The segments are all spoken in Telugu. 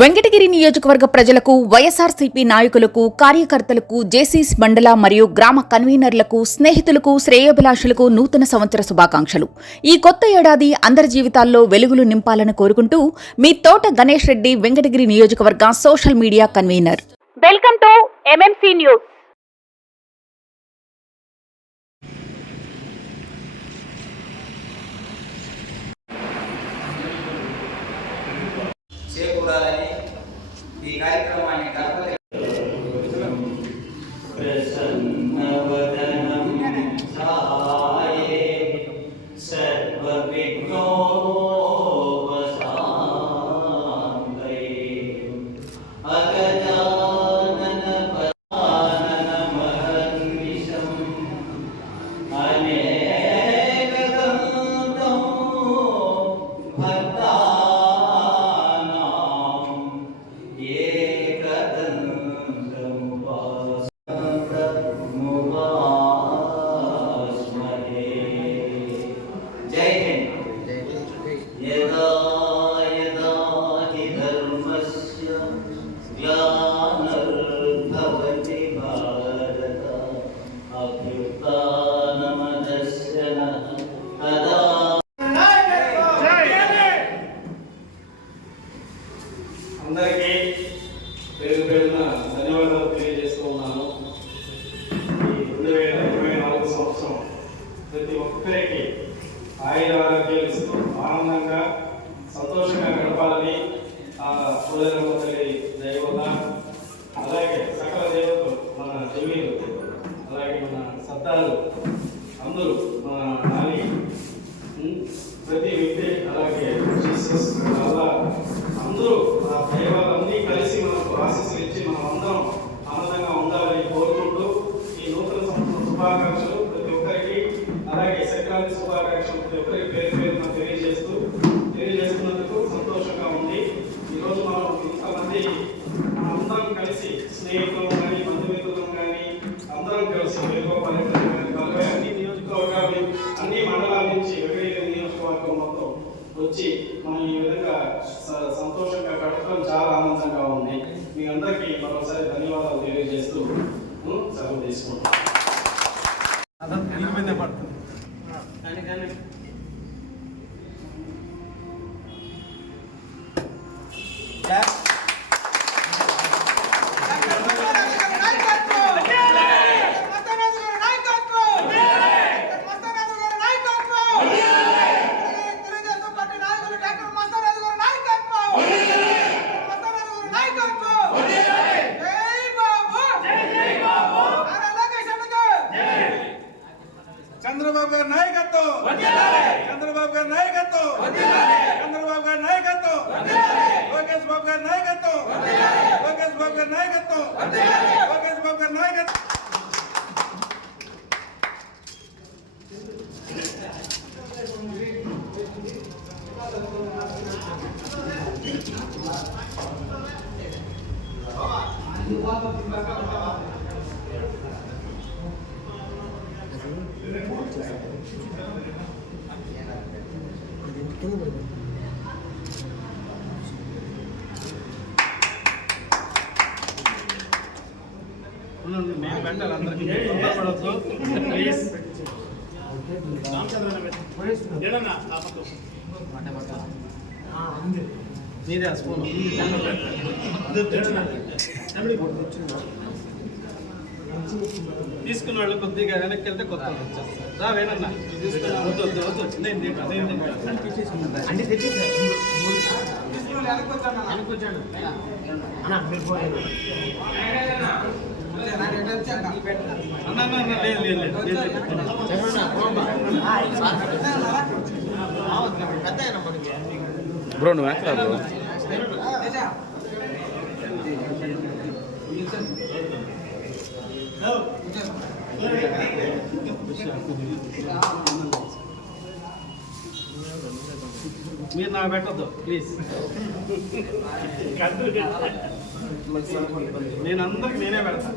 వెంకటగిరి నియోజకవర్గ ప్రజలకు, వైఎస్ఆర్సీపీ నాయకులకు, కార్యకర్తలకు, జేసీస్ మండల మరియు గ్రామ కన్వీనర్లకు, స్నేహితులకు, శ్రేయోభిలాషులకు నూతన సంవత్సర శుభాకాంక్షలు. ఈ కొత్త ఏడాది అందరి జీవితాల్లో వెలుగులు నింపాలని కోరుకుంటూ మీ తోట గణేష్ రెడ్డి, వెంకటగిరి నియోజకవర్గ social media convener. Welcome to MMC news. చేకూరాలని ఈ కార్యక్రమాన్ని గణపతి ప్రసన్నవదనం ఛాయే సర్వవిఘ్నోపశాంతయే అగజానన పదానన మహర్నిశం అనేకదంతం భక్తా यदा यदा हि धर्मस्य ग्लानिर्भवति भारत अभ्युत्थानमधस्य तदा అందరికీ పేరు పేరున ధన్యవాదాలు తెలియజేస్తున్నాను. ఈ 2024 సంవత్సరం ప్రతి ఒక్కరికి ఆయుర ఆరోగ్యాలు ఇస్తూ ఆనందంగా సంతోషంగా గడపాలని ఆ సోదరమ్మ తల్లి దయ వల్ల, అలాగే సకల దేవతలు, మన జమీలు, అలాగే మన సత్తాలు అందరూ, మన నాని, ప్రతి వ్యక్తి, అలాగే జీసస్ అలా అందరూ ఆ దైవాలన్నీ కలిసి మనకు ఆశీస్సులు ఇచ్చి మనం అందరం ఆనందంగా ఉండాలని కోరుకుంటూ ఈ నూతన సంవత్సరం శుభాకాంక్షలు ప్రతి ఒక్కరికి, అలాగే సంక్రాంతి శుభాకాంక్షలు ప్రతి ఒక్కరికి పేరు పేరున తెలియజేస్తున్నందుకు సంతోషంగా ఉంది. ఈరోజు మనం ఇంతమంది అందరం కలిసి, స్నేహితులు కానీ, బంధుమిత్రులు కానీ అందరం కలిసి వేగోపాలెం కానీ అన్ని నియోజకవర్గాలు, అన్ని మండలాల నుంచి వెంకటగిరి నియోజకవర్గం మొత్తం వచ్చి మనం ఈ విధంగా సంతోషంగా గడపడం చాలా ఆనందంగా ఉంది. మీ అందరికీ మరోసారి ధన్యవాదాలు తెలియజేస్తూ సెలవు తీసుకుంటాం. చంద్రబాబు గారి నాయకత్వం, చంద్రబాబు గారి నాయకత్వం, చంద్రబాబు గారి నాయకత్వం, లోకేష్ బాబు గారి నాయకత్వం, లోకేష్ బాబు గారి నాయకత్వం, లోకేష్ బాబు గారి నాయకత్వం. తీసుకున్న వాళ్ళు కొద్దిగా వెనక్కి వెళ్తే కొత్త రా వేణన్నా బ్రో నువ్వు ఎక్కడ బ్రో మీరు నాకు పెట్టద్దు ప్లీజ్. నేను అందరికి నేనే పెడతా.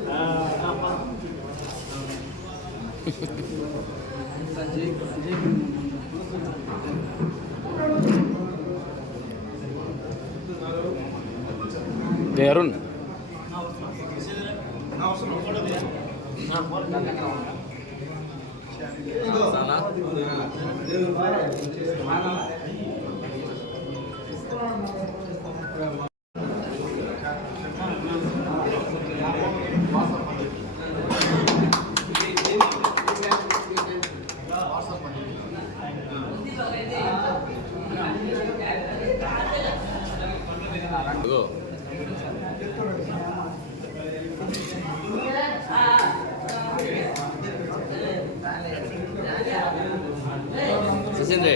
అరుణ్ సచింద్రే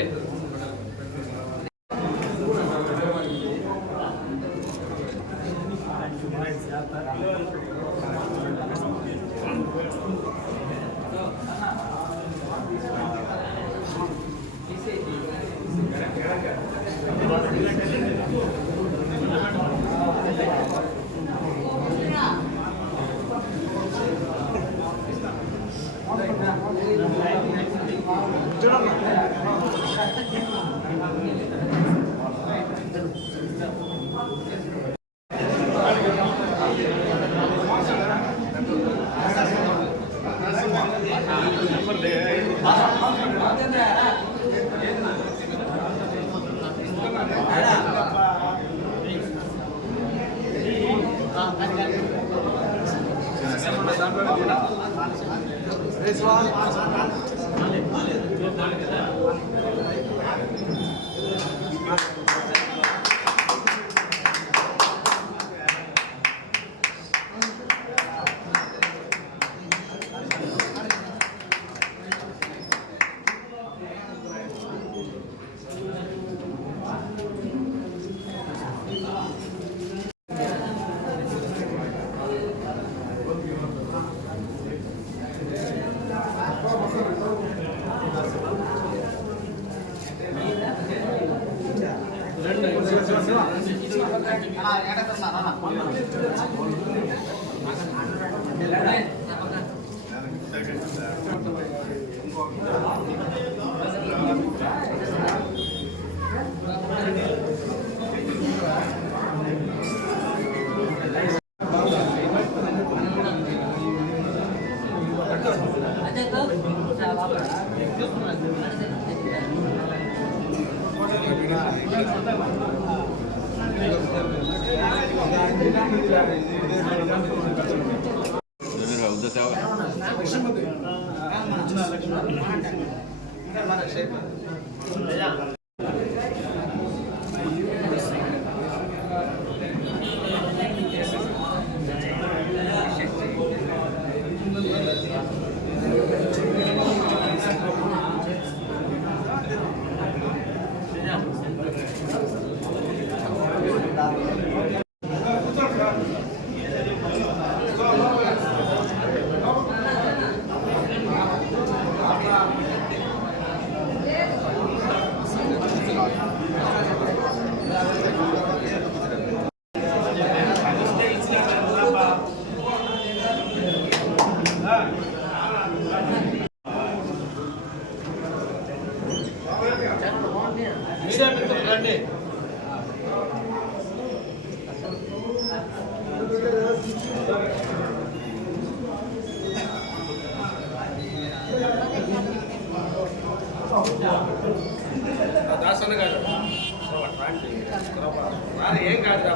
ఏం కాదు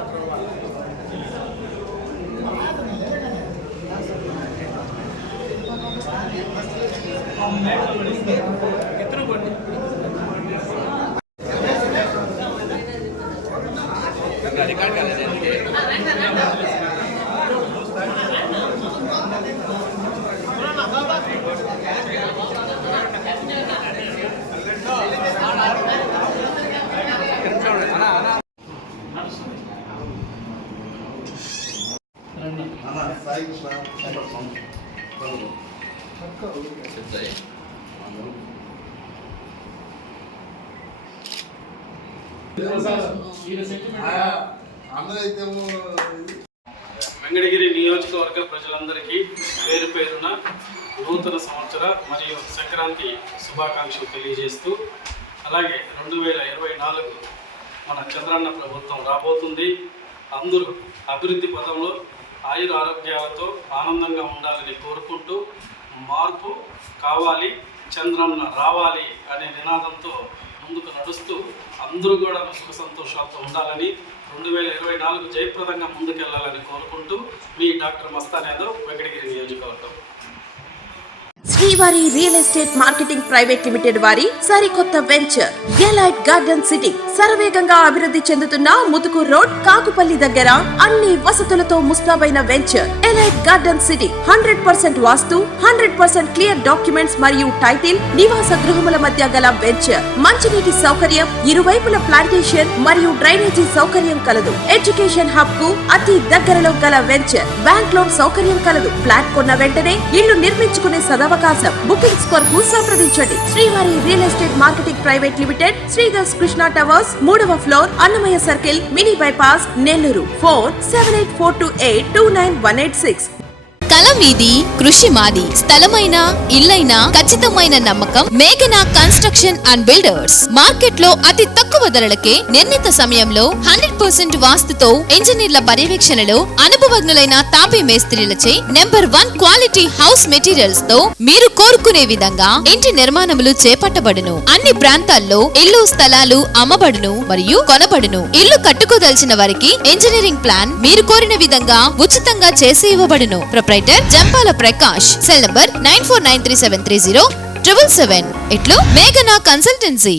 ఇద్దరు పండి రికార్డ్ కాలేదు ఎందుకే వెంకటగిరి నియోజకవర్గ ప్రజలందరికీ పేరు పేరున నూతన సంవత్సర మరియు సంక్రాంతి శుభాకాంక్షలు తెలియజేస్తూ అలాగే 2024 మన చంద్రన్న ప్రభుత్వం రాబోతుంది. అందరూ అభివృద్ధి పదంలో ఆయుర ఆరోగ్యాలతో ఆనందంగా ఉండాలని కోరుకుంటూ మార్పు కావాలి, చంద్రన్న రావాలి అనే నినాదంతో ముందుకు నడుస్తూ అందరూ కూడా సుఖ సంతోషాలతో ఉండాలని 2024 జయప్రదంగా ముందుకెళ్లాలని కోరుకుంటూ మీ డాక్టర్ మస్తాన్ యాదవ్, వెంకటగిరి నియోజకవర్గం. శ్రీవారి real estate marketing private limited వారి సరికొత్త వెంచర్ ఎలైట్ గార్డెన్ సిటీ శరవేగంగా అభివృద్ధి చెందుతున్న ముతుకూర్ రోడ్, కాకుపల్లి దగ్గర అన్ని వసతులతో ముస్తాబైన వెంచర్ ఎలైట్ గార్డెన్ సిటీ 100% వాస్తు, 100% క్లియర్ డాక్యుమెంట్స్ మరియు టైటిల్, నివాస గృహముల మధ్య గల వెంచర్. మంచినీటి సౌకర్యం, ఇరువైపుల ప్లాంటేషన్ మరియు డ్రైనేజీ సౌకర్యం కలదు. ఎడ్యుకేషన్ హబ్ కు అతి దగ్గరలో గల వెంచర్. బ్యాంక్ లోన్ సౌకర్యం కలదు. ఫ్లాట్ కొన్న వెంటనే ఇల్లు నిర్మించుకునే సదవకాశం. బుకింగ్స్ కొరకు సంప్రదించండి. Srivari real estate marketing private limited, Sridhar's Krishna towers, 3వ floor, Annamayya circle, mini bypass, Nellore. Phone 7842829186. కల మీది, కృషి మాది. స్థలమైన, ఇల్లైనా ఖచ్చితమైన నమ్మకం మేఘనా కన్స్ట్రక్షన్ అండ్ బిల్డర్స్. మార్కెట్ లో అతి తక్కువ ధరలకే నిర్ణీత సమయంలో 100% వాస్తుతో, ఇంజనీర్ల పర్యవేక్షణలో అనుభవజ్ఞులైన తాపీ మేస్త్రీలచే #1 క్వాలిటీ హౌస్ మెటీరియల్స్ తో మీరు కోరుకునే విధంగా ఇంటి నిర్మాణములు చేపట్టబడును. అన్ని ప్రాంతాల్లో ఇల్లు స్థలాలు అమ్మబడును మరియు కొనబడును. ఇల్లు కట్టుకోదలిచిన వారికి ఇంజనీరింగ్ ప్లాన్ మీరు కోరిన విధంగా ఉచితంగా చేసి ఇవ్వబడును. జంపాల ప్రకాష్. Cell number 9493730777. ఇట్లు మేఘనా కన్సల్టెన్సీ.